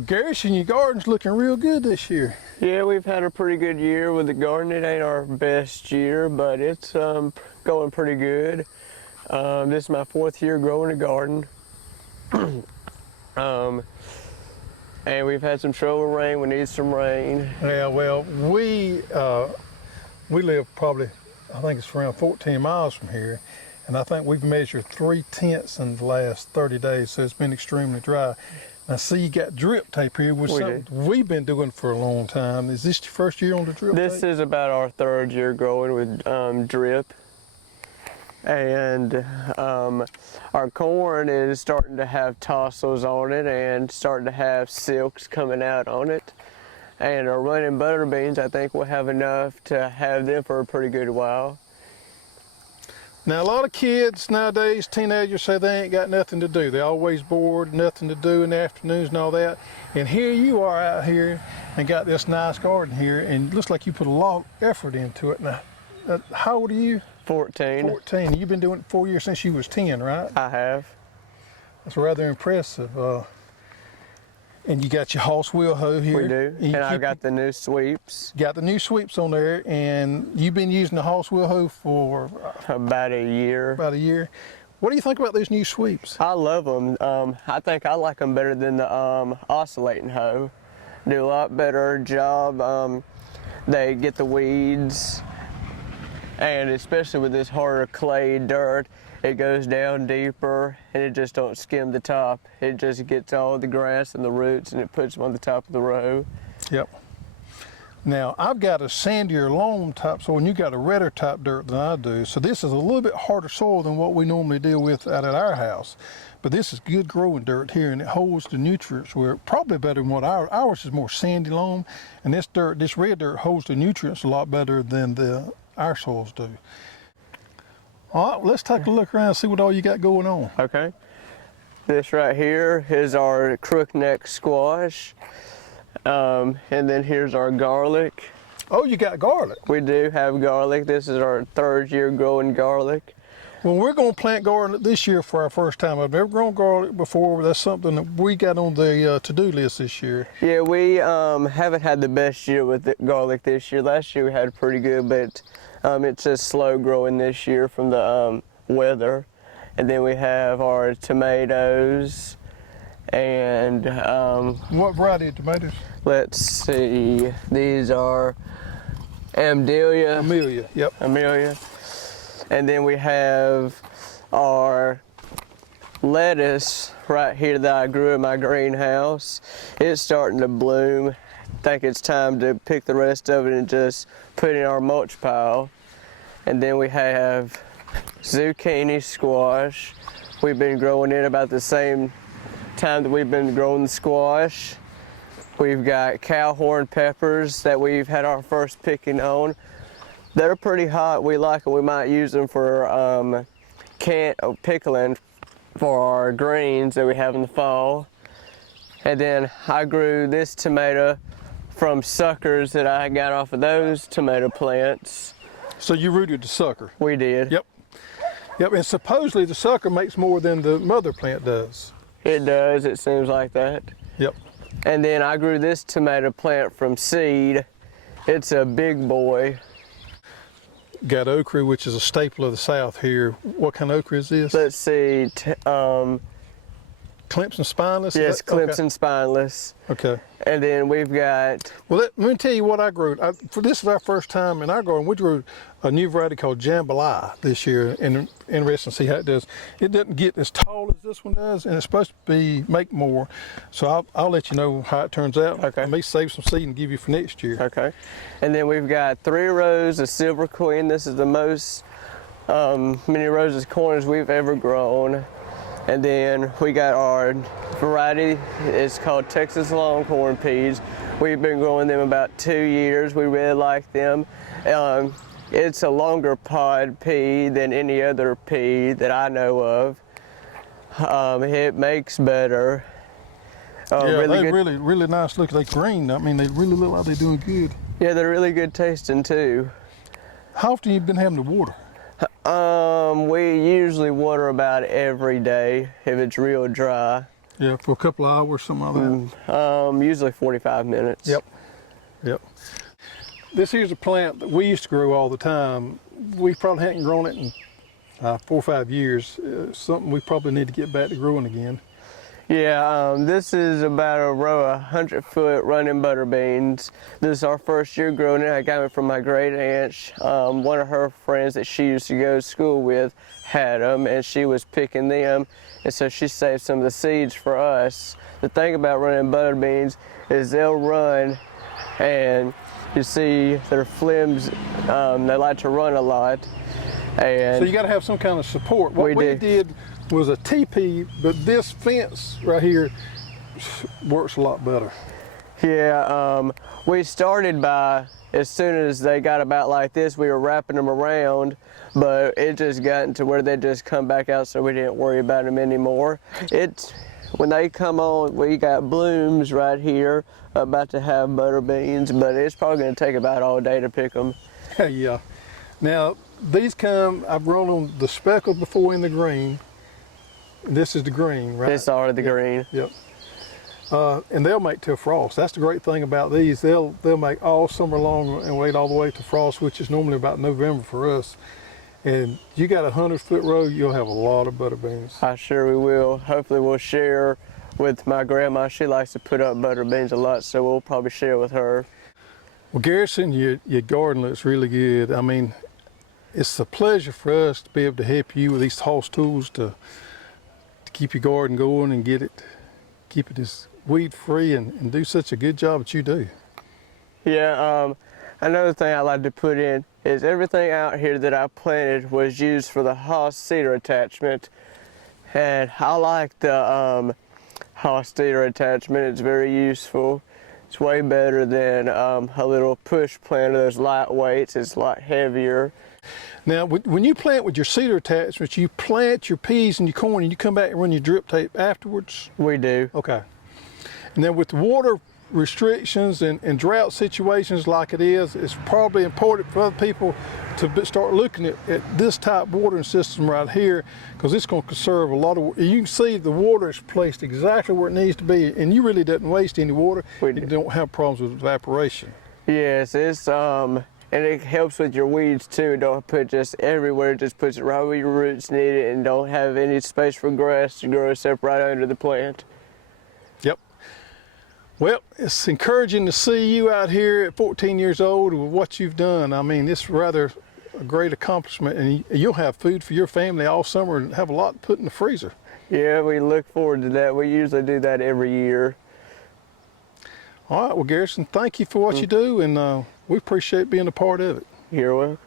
Well, Garrison, your garden's looking real good this year. Yeah, we've had a pretty good year with the garden. It ain't our best year, but it's going pretty good. This is my 4th year growing a garden. And we've had some trouble with rain. We need some rain. Yeah, well, we live probably, I think it's around 14 miles from here, and I think we've measured 3/10 in the last 30 days, so it's been extremely dry. I see you got drip tape here, which is something we've been doing for a long time. Is this your first year on the drip tape? This is about our 3rd year growing with drip. And our corn is starting to have tassels on it and starting to have silks coming out on it. And our running butter beans, I think we'll have enough to have them for a pretty good while. Now, a lot of kids nowadays, teenagers, say they ain't got nothing to do. They're always bored, nothing to do in the afternoons and all that. And here you are out here and got this nice garden here, and it looks like you put a lot of effort into it. Now, how old are you? 14. 14. You've been doing it 4 years since you was 10, right? I have. That's rather impressive. And you got your Hoss wheel hoe here. We do. And I've got the new sweeps. Got the new sweeps on there, and you've been using the Hoss wheel hoe for about a year. About a year. What do you think about these new sweeps? I love them. I think I like them better than the oscillating hoe. Do a lot better job. They get the weeds, and especially with this harder clay dirt, it goes down deeper and it just don't skim the top. It just gets all the grass and the roots and it puts them on the top of the row. Yep. Now, I've got a sandier loam type soil and you got a redder type dirt than I do. So this is a little bit harder soil than what we normally deal with out at our house. But this is good growing dirt here, and it holds the nutrients where probably better than what ours is more sandy loam, and this red dirt holds the nutrients a lot better than our soils do. All right, well, let's take a look around and see what all you got going on. Okay. This right here is our crookneck squash. And then here's our garlic. Oh, you got garlic? We do have garlic. This is our 3rd year growing garlic. Well, we're going to plant garlic this year for our first time. I've never grown garlic before. That's something that we got on the to-do list this year. Yeah, we haven't had the best year with the garlic this year. Last year we had pretty good, but it's just slow growing this year from the weather. And then we have our tomatoes and... what variety of tomatoes? Let's see. These are Amelia. Amelia, yep. Amelia. And then we have our lettuce right here that I grew in my greenhouse. It's starting to bloom. I think it's time to pick the rest of it and just put it in our mulch pile. And then we have zucchini squash. We've been growing it about the same time that we've been growing the squash. We've got cow horn peppers that we've had our first picking on. They're pretty hot. We like them. We might use them for pickling for our greens that we have in the fall. And then I grew this tomato from suckers that I got off of those tomato plants. So you rooted the sucker? We did. Yep. Yep, and supposedly the sucker makes more than the mother plant does. It does. It seems like that. Yep. And then I grew this tomato plant from seed. It's a big boy. Got okra, which is a staple of the South here. What kind of okra is this? Let's see. Clemson spineless? Yes, Clemson spineless. Okay. And then we've got... Well, let me tell you what I grew. This is our first time in our garden. We grew a new variety called jambalaya this year, and interesting to see how it does. It doesn't get as tall as this one does, and it's supposed to make more. So I'll let you know how it turns out. Okay. I may save some seed and give you for next year. Okay. And then we've got 3 rows of Silver Queen. This is the most many rows of corn as we've ever grown. And then we got our variety, it's called Texas Longhorn peas. We've been growing them about 2 years. We really like them. It's a longer pod pea than any other pea that I know of. It makes better. Yeah, they're really nice looking. They're green. I mean, they really look like they're doing good. Yeah, they're really good tasting too. How often have you been having to water? We usually water about every day if it's real dry. Yeah, for a couple of hours, something like that. Usually 45 minutes. Yep. Yep. This here's a plant that we used to grow all the time. We probably hadn't grown it in 4 or 5 years. Something we probably need to get back to growing again. Yeah, this is about a row of 100-foot running butter beans. This is our first year growing it. I got it from my great aunt. One of her friends that she used to go to school with had them, and she was picking them, and so she saved some of the seeds for us. The thing about running butter beans is they'll run, and you see their flims, they like to run a lot. And so you got to have some kind of support. What we did was a teepee, but this fence right here works a lot better. Yeah, we started by, as soon as they got about like this, we were wrapping them around, but it just gotten to where they just come back out, so we didn't worry about them anymore. When they come on, we got blooms right here, about to have butter beans, but it's probably going to take about all day to pick them. Yeah. Now, these come, I've grown them the speckled before in the green. This is the green, right? It's already the green. Yep. And they'll make till frost. That's the great thing about these. They'll make all summer long and wait all the way to frost, which is normally about November for us. And you got a 100-foot row, you'll have a lot of butter beans. I sure we will. Hopefully we'll share with my grandma. She likes to put up butter beans a lot, so we'll probably share with her. Well, Garrison, your garden looks really good. I mean, it's a pleasure for us to be able to help you with these Hoss tools to keep your garden going and keep it as weed free and do such a good job that you do. Yeah, another thing I like to put in is everything out here that I planted was used for the Hoss cedar attachment, and I like the Hoss cedar attachment. It's very useful. It's way better than a little push planter that's lightweight. It's a lot heavier. Now, when you plant with your cedar attachments, you plant your peas and your corn and you come back and run your drip tape afterwards? We do. Okay. And then with the water restrictions and drought situations like it is, it's probably important for other people to start looking at this type watering system right here, because it's going to conserve a lot of water. You can see the water is placed exactly where it needs to be, and you really doesn't waste any water. You don't have problems with evaporation. Yes, it's and it helps with your weeds too. Don't put just everywhere, just puts it right where your roots need it, and don't have any space for grass to grow except right under the plant. Yep. Well, it's encouraging to see you out here at 14 years old with what you've done. I mean, it's rather a great accomplishment, and you'll have food for your family all summer and have a lot to put in the freezer. Yeah, we look forward to that. We usually do that every year. All right, well, Garrison, thank you for what you do, and we appreciate being a part of it. You're welcome.